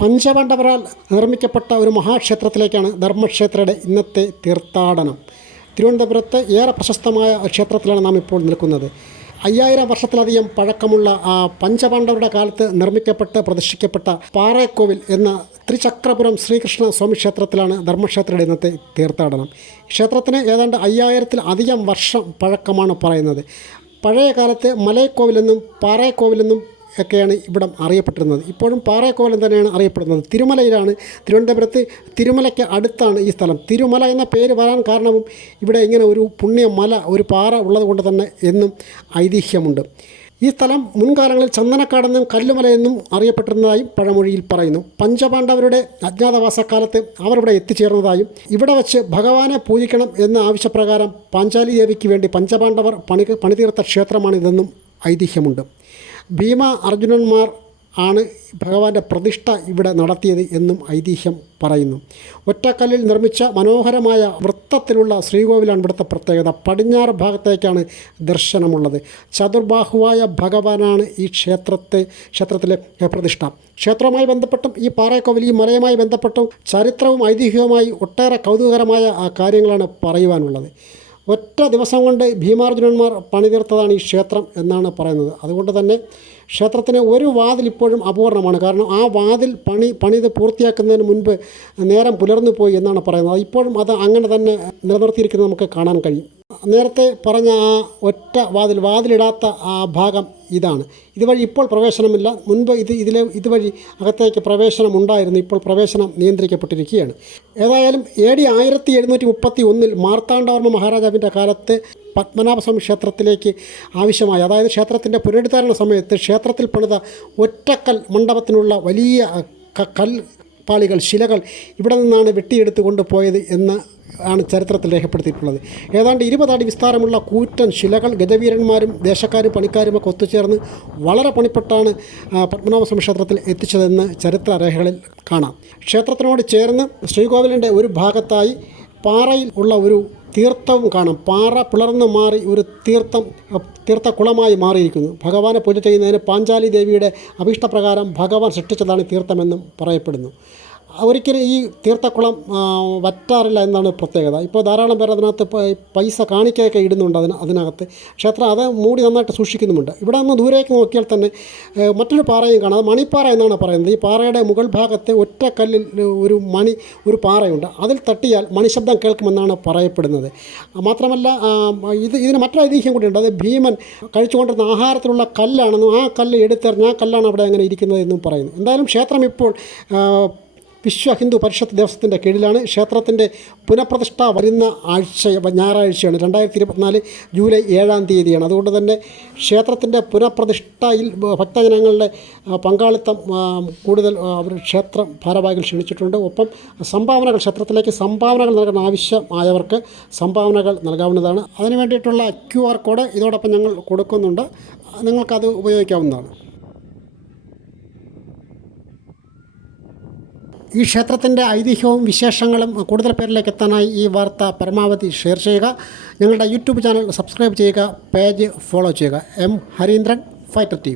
പഞ്ചപാണ്ഡവരാൽ നിർമ്മിക്കപ്പെട്ട ഒരു മഹാക്ഷേത്രത്തിലേക്കാണ് ധർമ്മക്ഷേത്രയുടെ ഇന്നത്തെ തീർത്ഥാടനം. തിരുവനന്തപുരത്ത് ഏറെ പ്രശസ്തമായ ക്ഷേത്രത്തിലാണ് നാം ഇപ്പോൾ നിൽക്കുന്നത്. അയ്യായിരം വർഷത്തിലധികം പഴക്കമുള്ള ആ പഞ്ചപാണ്ഡവരുടെ കാലത്ത് നിർമ്മിക്കപ്പെട്ട് പ്രതിഷ്ഠിക്കപ്പെട്ട പാറയക്കോവിൽ എന്ന ത്രിചക്രപുരം ശ്രീകൃഷ്ണ സ്വാമി ക്ഷേത്രത്തിലാണ് ധർമ്മക്ഷേത്രയുടെ ഇന്നത്തെ തീർത്ഥാടനം. ക്ഷേത്രത്തിന് ഏതാണ്ട് അയ്യായിരത്തിൽ അധികം വർഷം പഴക്കമാണ് പറയുന്നത്. പഴയ കാലത്ത് മലയക്കോവിലെന്നും പാറയക്കോവിലെന്നും ഒക്കെയാണ് ഇവിടം അറിയപ്പെട്ടിരുന്നത്. ഇപ്പോഴും പാറയക്കോലം തന്നെയാണ് അറിയപ്പെടുന്നത്. തിരുമലയിലാണ് തിരുവനന്തപുരത്ത് തിരുമലയ്ക്ക് അടുത്താണ് ഈ സ്ഥലം. തിരുമല എന്ന പേര് വരാൻ കാരണവും ഇവിടെ ഇങ്ങനെ ഒരു പുണ്യ മല ഒരു പാറ ഉള്ളത് കൊണ്ട് തന്നെ എന്നും ഐതിഹ്യമുണ്ട്. ഈ സ്ഥലം മുൻകാലങ്ങളിൽ ചന്ദനക്കാടെന്നും കല്ലുമലയെന്നും അറിയപ്പെട്ടിരുന്നതായും പഴമൊഴിയിൽ പറയുന്നു. പഞ്ചപാണ്ഡവരുടെ അജ്ഞാതവാസക്കാലത്ത് അവർ എത്തിച്ചേർന്നതായും ഇവിടെ വച്ച് ഭഗവാനെ പൂജിക്കണം എന്ന ആവശ്യപ്രകാരം പാഞ്ചാലി ദേവിക്ക് വേണ്ടി പഞ്ചപാണ്ഡവർ പണി പണിതീർത്ത ക്ഷേത്രമാണിതെന്നും ഐതിഹ്യമുണ്ട്. ഭീമ അർജുനന്മാർ ആണ് ഭഗവാന്റെ പ്രതിഷ്ഠ ഇവിടെ നടത്തിയത് എന്നും ഐതിഹ്യം പറയുന്നു. ഒറ്റക്കല്ലിൽ നിർമ്മിച്ച മനോഹരമായ വൃത്തത്തിലുള്ള ശ്രീകോവിലാണ് ഇവിടുത്തെ പ്രത്യേകത. പടിഞ്ഞാറ് ഭാഗത്തേക്കാണ് ദർശനമുള്ളത്. ചതുർബാഹുവായ ഭഗവാനാണ് ഈ ക്ഷേത്രത്തെ ക്ഷേത്രത്തിലെ പ്രതിഷ്ഠ. ക്ഷേത്രവുമായി ബന്ധപ്പെട്ടും ഈ പാറയക്കോവിൽ ഈ മലയുമായി ബന്ധപ്പെട്ടും ചരിത്രവും ഐതിഹ്യവുമായി ഒട്ടേറെ കൗതുകകരമായ കാര്യങ്ങളാണ് പറയുവാനുള്ളത്. ഒറ്റ ദിവസം കൊണ്ട് ഭീമാർജുനന്മാർ പണിതീർത്തതാണ് ഈ ക്ഷേത്രം എന്നാണ് പറയുന്നത്. അതുകൊണ്ട് തന്നെ ക്ഷേത്രത്തിന് ഒരു വാതിൽ ഇപ്പോഴും അപൂർണമാണ്. കാരണം ആ വാതിൽ പണി പണിത് പൂർത്തിയാക്കുന്നതിന് മുൻപ് നേരം പുലർന്നു പോയി എന്നാണ് പറയുന്നത്. ഇപ്പോഴും അത് അങ്ങനെ തന്നെ നിലനിർത്തിയിരിക്കുന്നത് നമുക്ക് കാണാൻ കഴിയും. നേരത്തെ പറഞ്ഞ ആ ഒറ്റ വാതിൽ വാതിലിടാത്ത ആ ഭാഗം ഇതാണ്. ഇതുവഴി ഇപ്പോൾ പ്രവേശനമില്ല. മുൻപ് ഇത് ഇതിലെ ഇതുവഴി അകത്തേക്ക് പ്രവേശനം ഉണ്ടായിരുന്നു ഇപ്പോൾ പ്രവേശനം നിയന്ത്രിക്കപ്പെട്ടിരിക്കുകയാണ്. ഏതായാലും എ ഡി ആയിരത്തി എഴുന്നൂറ്റി മുപ്പത്തി ഒന്നിൽ മാർത്താണ്ഡവർമ്മ മഹാരാജാവിന്റെ കാലത്ത് പത്മനാഭസ്വാമി ക്ഷേത്രത്തിലേക്ക് ആവശ്യമായി. അതായത് ക്ഷേത്രത്തിന്റെ പുനരുദ്ധാരണ സമയത്ത് ക്ഷേത്രത്തിൽ പണിത ഒറ്റക്കൽ മണ്ഡപത്തിനുള്ള വലിയ കൽ പാളികൾ ശിലകൾ ഇവിടെ നിന്നാണ് വെട്ടിയെടുത്ത് കൊണ്ടുപോയത് എന്ന് ആണ് ചരിത്രത്തിൽ രേഖപ്പെടുത്തിയിട്ടുള്ളത്. ഏതാണ്ട് ഇരുപതടി വിസ്താരമുള്ള കൂറ്റൻ ശിലകൾ ഗജവീരന്മാരും ദേശക്കാരും പണിക്കാരും ഒക്കെ ഒത്തുചേർന്ന് വളരെ പണിപ്പെട്ടാണ് പത്മനാഭ പത്മനാഭസ്വാമി ക്ഷേത്രത്തിൽ എത്തിച്ചതെന്ന് ചരിത്ര രേഖകളിൽ കാണാം. ക്ഷേത്രത്തിനോട് ചേർന്ന് ശ്രീകോവിലിന്റെ ഒരു ഭാഗത്തായി പാറയിൽ ഉള്ള ഒരു തീർത്ഥവും കാണാം. പാറ പിളർന്നു മാറി ഒരു തീർത്ഥം തീർത്ഥക്കുളമായി മാറിയിരിക്കുന്നു. ഭഗവാനെ പൂജ ചെയ്യുന്നതിന് പാഞ്ചാലി ദേവിയുടെ അഭീഷ്ടപ്രകാരം ഭഗവാൻ സൃഷ്ടിച്ചതാണ് തീർത്ഥമെന്നും പറയപ്പെടുന്നു. ഒരിക്കലും ഈ തീർത്ഥക്കുളം വറ്റാറില്ല എന്നാണ് പ്രത്യേകത. ഇപ്പോൾ ധാരാളം പേർ അതിനകത്ത് പൈസ കാണിക്കയൊക്കെ ഇടുന്നുണ്ട് അതിന് അതിനകത്ത്. ക്ഷേത്രം അത് മൂടി നന്നായിട്ട് സൂക്ഷിക്കുന്നുമുണ്ട്. ഇവിടെ നിന്ന് ദൂരേക്ക് നോക്കിയാൽ തന്നെ മറ്റൊരു പാറയും കാണാം. അത് മണിപ്പാറ എന്നാണ് പറയുന്നത്. ഈ പാറയുടെ മുകൾ ഭാഗത്ത് ഒറ്റ കല്ലിൽ ഒരു മണി ഒരു പാറയുണ്ട്. അതിൽ തട്ടിയാൽ മണിശബ്ദം കേൾക്കുമെന്നാണ് പറയപ്പെടുന്നത്. മാത്രമല്ല ഇത് ഇതിന് മറ്റൊരു ഐതിഹ്യം കൂടിയുണ്ട്. അത് ഭീമൻ കഴിച്ചുകൊണ്ടിരുന്ന ആഹാരത്തിലുള്ള കല്ലാണെന്നും ആ കല്ല് എടുത്തെറിഞ്ഞ് ആ കല്ലാണ് അവിടെ അങ്ങനെ ഇരിക്കുന്നത് എന്നും പറയുന്നു. എന്തായാലും ക്ഷേത്രം ഇപ്പോൾ വിശ്വ ഹിന്ദു പരിഷത്ത് ദേവസ്വത്തിന്റെ കീഴിലാണ് ക്ഷേത്രത്തിന്റെ പുനഃപ്രതിഷ്ഠ വരുന്ന ആഴ്ച ഞായറാഴ്ചയാണ്. രണ്ടായിരത്തി ഇരുപത്തിനാല് ജൂലൈ ഏഴാം തീയതിയാണ്. അതുകൊണ്ട് തന്നെ ക്ഷേത്രത്തിന്റെ പുനഃപ്രതിഷ്ഠയിൽ ഭക്തജനങ്ങളുടെ പങ്കാളിത്തം കൂടുതൽ അവർ ക്ഷേത്ര ഭാരവാഹികൾ ക്ഷണിച്ചിട്ടുണ്ട്. ഒപ്പം സംഭാവനകൾ ക്ഷേത്രത്തിലേക്ക് സംഭാവനകൾ നൽകാൻ ആവശ്യമായവർക്ക് സംഭാവനകൾ നൽകാവുന്നതാണ്. അതിന് വേണ്ടിയിട്ടുള്ള ക്യു ആർ കോഡ് ഇതോടൊപ്പം ഞങ്ങൾ കൊടുക്കുന്നുണ്ട്. നിങ്ങൾക്കത് ഉപയോഗിക്കാവുന്നതാണ്. ഈ ക്ഷേത്രത്തിന്റെ ഐതിഹ്യവും വിശേഷങ്ങളും കൂടുതൽ പേരിലേക്ക് എത്താനായി ഈ വാർത്ത പരമാവധി ഷെയർ ചെയ്യുക. ഞങ്ങളുടെ യൂട്യൂബ് ചാനൽ സബ്സ്ക്രൈബ് ചെയ്യുക പേജ് ഫോളോ ചെയ്യുക. M Harindran fighter T